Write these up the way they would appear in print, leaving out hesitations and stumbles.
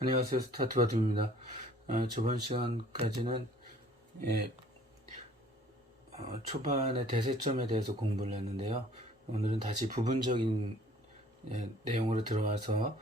안녕하세요. 스타트바디입니다. 저번 시간까지는 초반의 대세점에 대해서 공부를 했는데요. 오늘은 다시 부분적인 내용으로 들어와서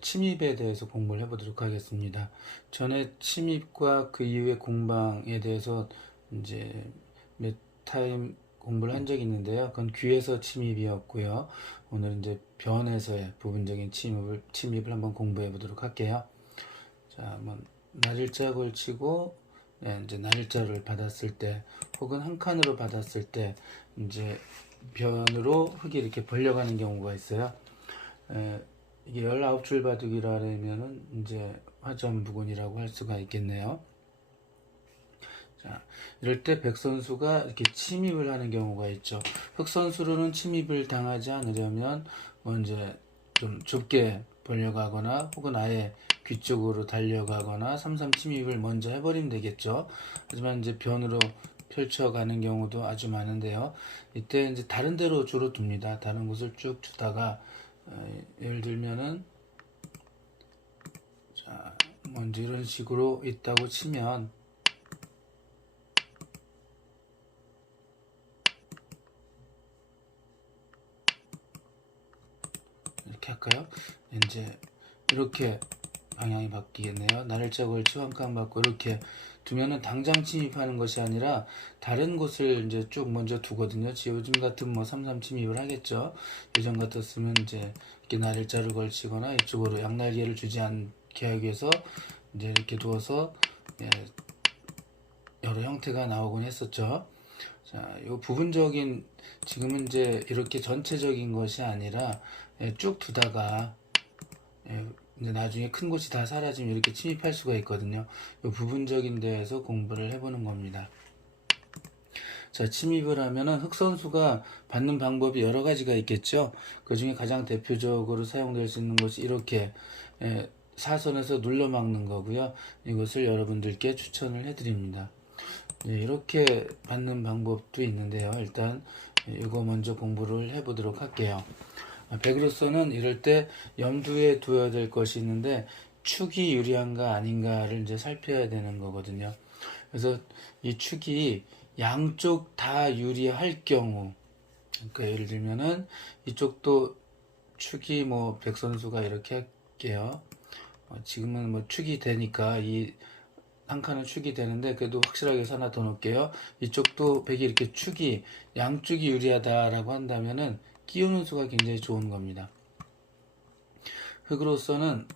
침입에 대해서 공부를 해보도록 하겠습니다. 전에 침입과 그 이후의 공방에 대해서 이제 몇 타임 공부를 한 적이 있는데요. 그건 귀에서 침입이었고요. 오늘은 이제 변에서의 부분적인 침입을 한번 공부해 보도록 할게요. 자, 한번 날일자 걸치고 이제 날일자를 받았을 때 혹은 한 칸으로 받았을 때 이제 변으로 흙이 이렇게 벌려가는 경우가 있어요. 이게 19줄 바둑이라면은 이제 화전부군이라고 할 수가 있겠네요. 자, 이럴 때 백 선수가 이렇게 침입을 하는 경우가 있죠. 흑 선수로는 침입을 당하지 않으려면 이제 좀 좁게 벌려가거나 혹은 아예 귀 쪽으로 달려가거나 삼삼 침입을 먼저 해버리면 되겠죠. 하지만 이제 변으로 펼쳐가는 경우도 아주 많은데요. 이때 이제 다른 데로 주로 둡니다. 다른 곳을 쭉 두다가 예를 들면은 자, 먼저 이런 식으로 있다고 치면 이렇게 할까요? 이제 이렇게 방향이 바뀌겠네요. 날짜 걸치고 한 칸 받고 이렇게 두면은 당장 침입하는 것이 아니라 다른 곳을 이제 쭉 먼저 두거든요. 요즘 같은 뭐 삼삼 침입을 하겠죠. 예전 같았으면 이제 이렇게 날짜를 걸치거나 이쪽으로 양날개를 주지 않게 하기 위해서 이제 이렇게 두어서 여러 형태가 나오곤 했었죠. 자, 요 부분적인 지금은 이제 이렇게 전체적인 것이 아니라 쭉 두다가 이제 나중에 큰 곳이 다 사라지면 이렇게 침입할 수가 있거든요. 요 부분적인 데에서 공부를 해보는 겁니다. 자, 침입을 하면은 흑 선수가 받는 방법이 여러 가지가 있겠죠. 그 중에 가장 대표적으로 사용될 수 있는 것이 이렇게 사선에서 눌러 막는 거고요. 이것을 여러분들께 추천을 해드립니다. 이렇게 받는 방법도 있는데요. 일단 이거 먼저 공부를 해보도록 할게요. 백으로서는 이럴 때 염두에 두어야 될 것이 있는데 축이 유리한가 아닌가를 이제 살펴야 되는 거거든요. 그래서 이 축이 양쪽 다 유리할 경우, 그러니까 예를 들면은 이쪽도 축이 뭐 백 선수가 이렇게 할게요. 지금은 뭐 축이 되니까 이 한 칸은 축이 되는데 그래도 확실하게 해서 하나 더 놓을게요. 이쪽도 백이 이렇게 축이 양쪽이 유리하다라고 한다면은 끼우는 수가 굉장히 좋은 겁니다. 흙으로서는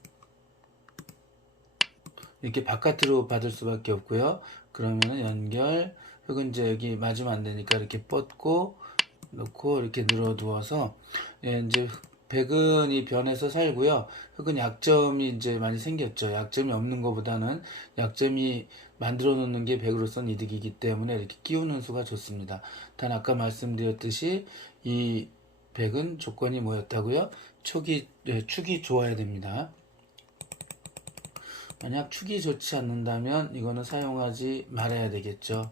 이렇게 바깥으로 받을 수밖에 없고요. 그러면은 연결, 흙은 이제 여기 맞으면 안 되니까 이렇게 뻗고 놓고 이렇게 늘어두어서 이제 백은 이 변에서 살고요. 흙은 약점이 이제 많이 생겼죠. 약점이 없는 것보다는 약점이 만들어 놓는 게 백으로서는 이득이기 때문에 이렇게 끼우는 수가 좋습니다. 단 아까 말씀드렸듯이 이 백은 조건이 뭐였다고요? 축이 좋아야 됩니다. 만약 축이 좋지 않는다면 이거는 사용하지 말아야 되겠죠.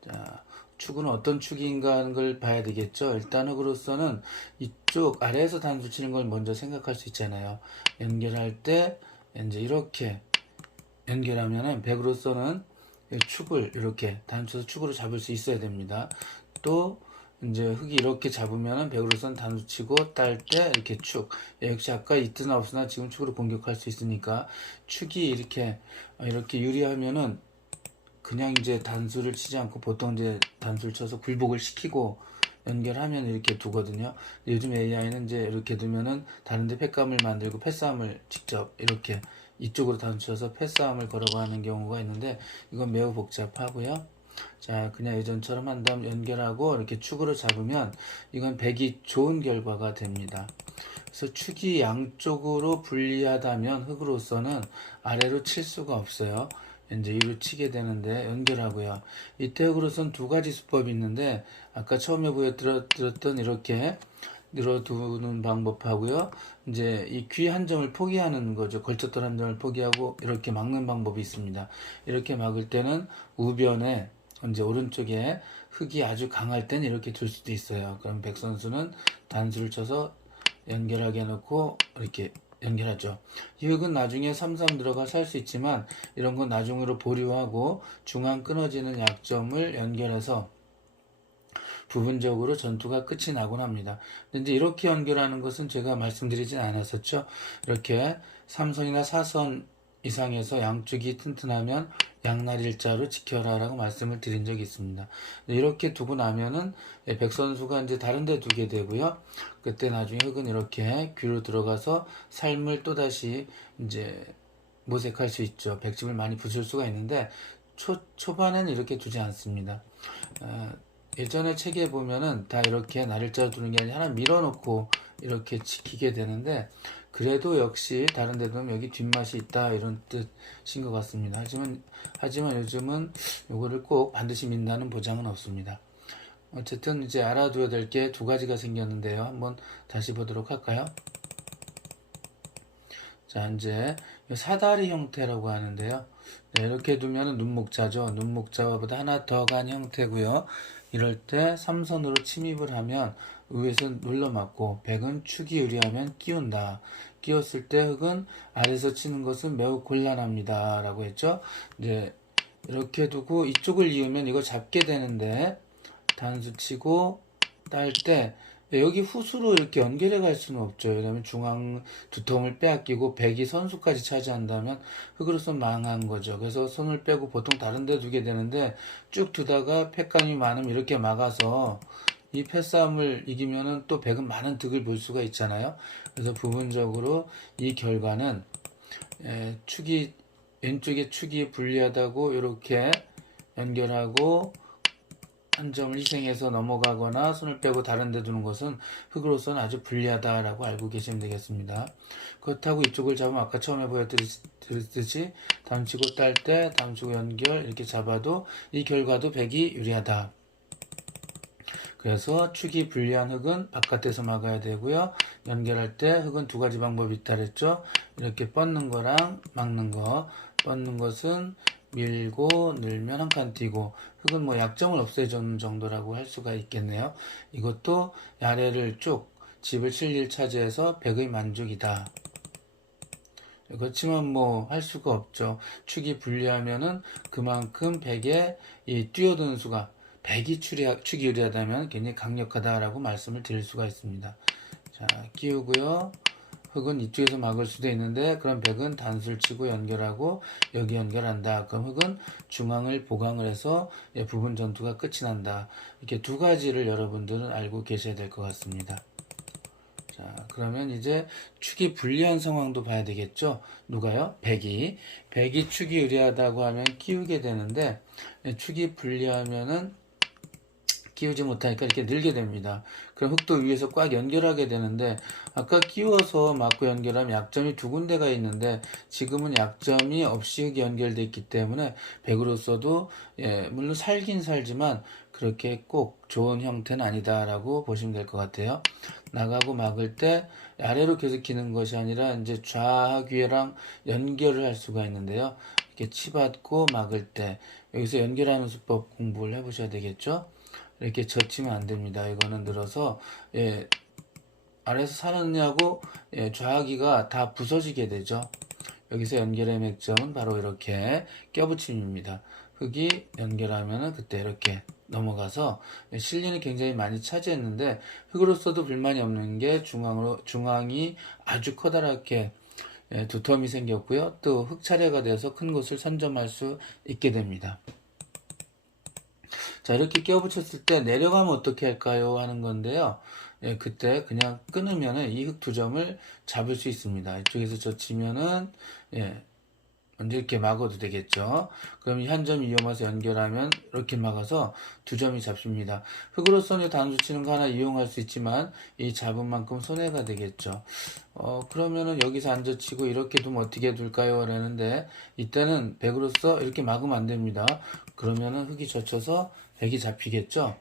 자, 축은 어떤 축인가 하는 걸 봐야 되겠죠. 일단 흙으로서는 이쪽 아래에서 단수 치는 걸 먼저 생각할 수 있잖아요. 연결할 때 이제 이렇게 연결하면은 백으로서는 축을 이렇게 단수에서 축으로 잡을 수 있어야 됩니다. 또 이제 흙이 이렇게 잡으면은 백으로서는 단수 치고 딸 때 이렇게 축. 역시 아까 있으나 없으나 지금 축으로 공격할 수 있으니까 축이 이렇게 유리하면은 그냥 이제 단수를 치지 않고 보통 이제 단수를 쳐서 굴복을 시키고 연결하면 이렇게 두거든요. 요즘 AI는 이제 이렇게 두면은 다른데 팩감을 만들고 패싸움을 직접 이렇게 이쪽으로 단수 쳐서 패싸움을 걸어가는 경우가 있는데 이건 매우 복잡하고요. 자, 그냥 예전처럼 한 다음 연결하고 이렇게 축으로 잡으면 이건 백이 좋은 결과가 됩니다. 그래서 축이 양쪽으로 불리하다면 흙으로서는 아래로 칠 수가 없어요. 이제 위로 치게 되는데 연결하고요. 이때 흙으로서는 두 가지 수법이 있는데 아까 처음에 보여드렸던 이렇게 늘어두는 방법하고요. 이제 이 귀 한 점을 포기하는 거죠. 걸쳤던 한 점을 포기하고 이렇게 막는 방법이 있습니다. 이렇게 막을 때는 우변에 이제 오른쪽에 흙이 아주 강할 땐 이렇게 둘 수도 있어요. 그럼 백 선수는 단수를 쳐서 연결하게 해놓고 이렇게 연결하죠. 이 흙은 나중에 삼삼 들어가 살 수 있지만 이런 건 나중으로 보류하고 중앙 끊어지는 약점을 연결해서 부분적으로 전투가 끝이 나곤 합니다. 근데 이제 이렇게 연결하는 것은 제가 말씀드리진 않았었죠. 이렇게 3선이나 4선 이상에서 양쪽이 튼튼하면 양날일자로 지켜라라고 말씀을 드린 적이 있습니다. 이렇게 두고 나면은 백선수가 이제 다른 데 두게 되고요. 그때 나중에 흙은 이렇게 귀로 들어가서 삶을 또다시 이제 모색할 수 있죠. 백집을 많이 부술 수가 있는데 초반에는 이렇게 두지 않습니다. 예전에 책에 보면은 다 이렇게 날일자로 두는 게 아니라 하나 밀어놓고 이렇게 지키게 되는데 그래도 역시 다른 데도 여기 뒷맛이 있다 이런 뜻인 것 같습니다. 하지만 요즘은 요거를 꼭 반드시 민다는 보장은 없습니다. 어쨌든 이제 알아둬야 될 게 두 가지가 생겼는데요. 한번 다시 보도록 할까요? 자, 이제 사다리 형태라고 하는데요. 네, 이렇게 두면 눈목자죠. 눈목자보다 하나 더 간 형태고요. 이럴 때 삼선으로 침입을 하면 위에서 눌러맞고 백은 축이 유리하면 끼운다. 끼웠을 때 흙은 아래에서 치는 것은 매우 곤란합니다. 라고 했죠. 이제 이렇게 두고 이쪽을 이으면 이거 잡게 되는데 단수 치고 딸 때 여기 후수로 이렇게 연결해 갈 수는 없죠. 왜냐면 중앙 두통을 빼앗기고 백이 선수까지 차지한다면 흙으로서 망한 거죠. 그래서 손을 빼고 보통 다른 데 두게 되는데 쭉 두다가 패감이 많으면 이렇게 막아서 이 패싸움을 이기면은 또 백은 많은 득을 볼 수가 있잖아요. 그래서 부분적으로 이 결과는 축이 왼쪽에 축이 불리하다고 이렇게 연결하고 한 점을 희생해서 넘어가거나 손을 빼고 다른 데 두는 것은 흙으로서는 아주 불리하다라고 알고 계시면 되겠습니다. 그렇다고 이쪽을 잡으면 아까 처음에 보여드렸듯이 다음치고 딸 때 다음치고 연결 이렇게 잡아도 이 결과도 백이 유리하다. 그래서 축이 불리한 흙은 바깥에서 막아야 되고요. 연결할 때 흙은 두 가지 방법이 있다 그랬죠. 이렇게 뻗는 거랑 막는 거. 뻗는 것은 밀고 늘면 한 칸 띄고 흙은 뭐 약점을 없애주는 정도라고 할 수가 있겠네요. 이것도 아래를 쭉 집을 7일 차지해서 백의 만족이다. 그렇지만 뭐 할 수가 없죠. 축이 불리하면은 그만큼 백에 이 뛰어드는 수가 백이 축이 유리하다면 굉장히 강력하다라고 말씀을 드릴 수가 있습니다. 자, 끼우고요. 흙은 이쪽에서 막을 수도 있는데 그럼 백은 단수를 치고 연결하고 여기 연결한다. 그럼 흙은 중앙을 보강을 해서 부분 전투가 끝이 난다. 이렇게 두 가지를 여러분들은 알고 계셔야 될 것 같습니다. 자, 그러면 이제 축이 불리한 상황도 봐야 되겠죠? 누가요? 백이 축이 유리하다고 하면 끼우게 되는데 축이 불리하면은 끼우지 못하니까 이렇게 늘게 됩니다. 그럼 흙도 위에서 꽉 연결하게 되는데 아까 끼워서 맞고 연결하면 약점이 두 군데가 있는데 지금은 약점이 없이 흙이 연결되어 있기 때문에 백으로서도 물론 살긴 살지만 그렇게 꼭 좋은 형태는 아니다라고 보시면 될 것 같아요. 나가고 막을 때 아래로 계속 기는 것이 아니라 이제 좌하귀랑 연결을 할 수가 있는데요. 이렇게 치받고 막을 때 여기서 연결하는 수법 공부를 해보셔야 되겠죠. 이렇게 젖히면 안 됩니다. 이거는 늘어서 아래에서 사느냐고 좌하기가 다 부서지게 되죠. 여기서 연결의 맥점은 바로 이렇게 껴붙임입니다. 흙이 연결하면은 그때 이렇게 넘어가서 실리는 굉장히 많이 차지했는데 흙으로서도 불만이 없는 게 중앙이 아주 커다랗게 두텀이 생겼고요. 또 흙 차례가 돼서 큰 곳을 선점할 수 있게 됩니다. 자, 이렇게 끼워붙였을 때 내려가면 어떻게 할까요? 하는 건데요. 그때 그냥 끊으면은 이 흙 두 점을 잡을 수 있습니다. 이쪽에서 젖히면은, 먼저 이렇게 막아도 되겠죠. 그럼 이 한 점이 이용해서 연결하면 이렇게 막아서 두 점이 잡힙니다. 흙으로서는 단수 치는 거 하나 이용할 수 있지만 이 잡은 만큼 손해가 되겠죠. 그러면은 여기서 안 젖히고 이렇게 두면 어떻게 둘까요? 라는데 이때는 백으로서 이렇게 막으면 안 됩니다. 그러면은 흙이 젖혀서 백이 잡히겠죠.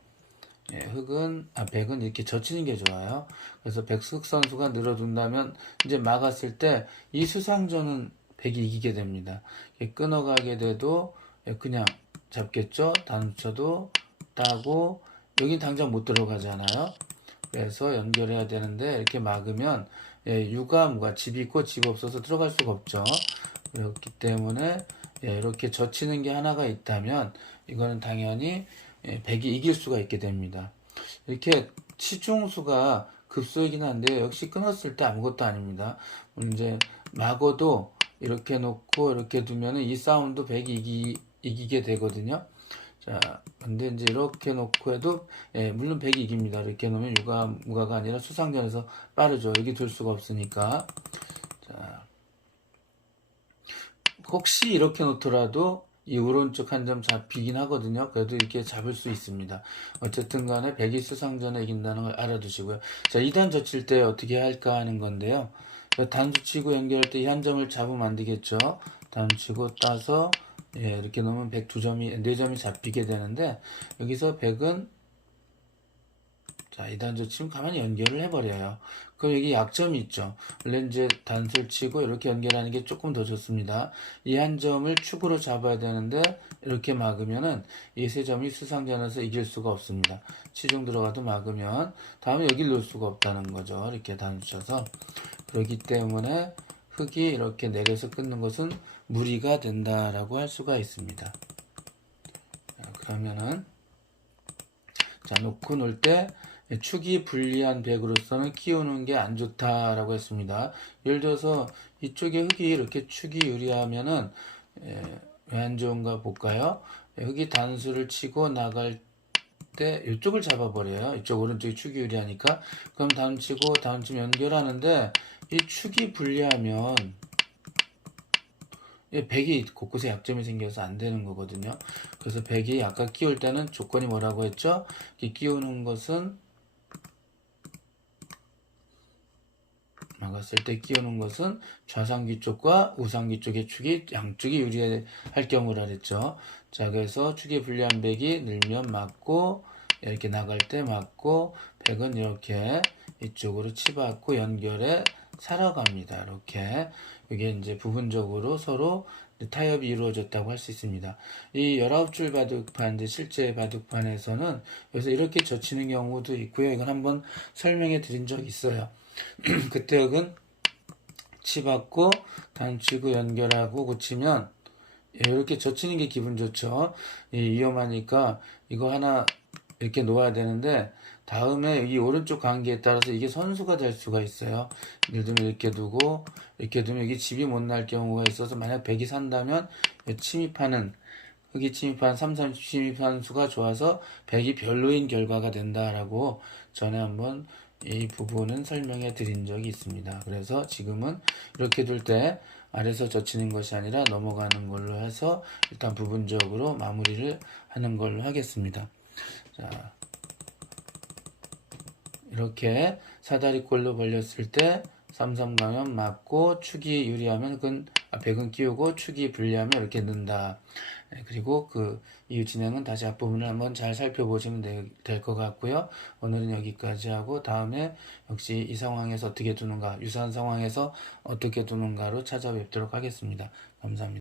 백은 이렇게 젖히는 게 좋아요. 그래서 백숙 선수가 늘어둔다면 이제 막았을 때 이 수상전은 백이 이기게 됩니다. 끊어가게 돼도 그냥 잡겠죠. 단수쳐도 따고 여긴 당장 못 들어가잖아요. 그래서 연결해야 되는데 이렇게 막으면 유가 무가 집 있고 집 없어서 들어갈 수가 없죠. 그렇기 때문에 이렇게 젖히는 게 하나가 있다면 이거는 당연히 100이 이길 수가 있게 됩니다. 이렇게 치중수가 급소이긴 한데 역시 끊었을 때 아무것도 아닙니다. 이제 마고도 이렇게 놓고 이렇게 두면은 이 싸움도 100이 이기게 되거든요. 자, 근데 이제 이렇게 놓고 해도 물론 100이 이깁니다. 이렇게 놓으면 유가 무가가 아니라 수상전에서 빠르죠. 여기 둘 수가 없으니까. 자, 혹시 이렇게 놓더라도 이 오른쪽 한 점 잡히긴 하거든요. 그래도 이렇게 잡을 수 있습니다. 어쨌든 간에 100이 수상전에 이긴다는 걸 알아두시고요. 자, 2단 젖힐 때 어떻게 할까 하는 건데요. 단수 치고 연결할 때 이 한 점을 잡으면 안 되겠죠. 단수 치고 따서 이렇게 놓으면 100 4점이 잡히게 되는데 여기서 100은 자, 2단 젖히면 가만히 연결을 해버려요. 그럼 여기 약점이 있죠. 원래 이제 단수를 치고 이렇게 연결하는 게 조금 더 좋습니다. 이 한 점을 축으로 잡아야 되는데 이렇게 막으면은 이 세 점이 수상전에서 이길 수가 없습니다. 치중 들어가도 막으면 다음에 여기를 놓을 수가 없다는 거죠. 이렇게 단수 쳐서. 그렇기 때문에 흙이 이렇게 내려서 끊는 것은 무리가 된다라고 할 수가 있습니다. 자, 그러면은 자, 놓고 놀 때 축이 불리한 백으로서는 끼우는 게 안 좋다라고 했습니다. 예를 들어서 이쪽에 흙이 이렇게 축이 유리하면은 왜 안 좋은가 볼까요? 흙이 단수를 치고 나갈 때 이쪽을 잡아버려요. 이쪽 오른쪽이 축이 유리하니까. 그럼 다음 치고 다음 쯤 연결하는데 이 축이 불리하면 백이 곳곳에 약점이 생겨서 안 되는 거거든요. 그래서 백이 아까 끼울 때는 조건이 뭐라고 했죠? 이 끼우는 것은 막았을 때 끼우는 것은 좌상귀 쪽과 우상귀 쪽의 축이 양쪽이 유리할 경우라 그랬죠. 자, 그래서 축이 불리한 백이 늘면 맞고 이렇게 나갈 때 맞고 백은 이렇게 이쪽으로 치받고 연결에 살아갑니다. 이렇게 이게 이제 부분적으로 서로 타협이 이루어졌다고 할 수 있습니다. 이 19줄 바둑판, 실제 바둑판에서는 여기서 이렇게 젖히는 경우도 있고요. 이건 한번 설명해 드린 적이 있어요. 그때 흙은 치받고 단치고 연결하고 고치면 이렇게 젖히는 게 기분 좋죠. 위험하니까 이거 하나 이렇게 놓아야 되는데 다음에 이 오른쪽 관계에 따라서 이게 선수가 될 수가 있어요. 예를 들면 이렇게 두고 이렇게 두면 여기 집이 못 날 경우가 있어서 만약 100이 산다면 침입하는 흙이 침입한 3, 30 침입한 수가 좋아서 100이 별로인 결과가 된다라고 전에 한번 이 부분은 설명해 드린 적이 있습니다. 그래서 지금은 이렇게 둘 때 아래서 젖히는 것이 아니라 넘어가는 걸로 해서 일단 부분적으로 마무리를 하는 걸로 하겠습니다. 자, 이렇게 사다리꼴로 벌렸을 때 삼삼가면 맞고 축이 유리하면 백은 끼우고 축이 불리하면 이렇게 넣는다. 그리고 그 이후 진행은 다시 앞부분을 한번 잘 살펴보시면 될 것 같고요. 오늘은 여기까지 하고 다음에 역시 이 상황에서 어떻게 두는가, 유사한 상황에서 어떻게 두는가로 찾아뵙도록 하겠습니다. 감사합니다.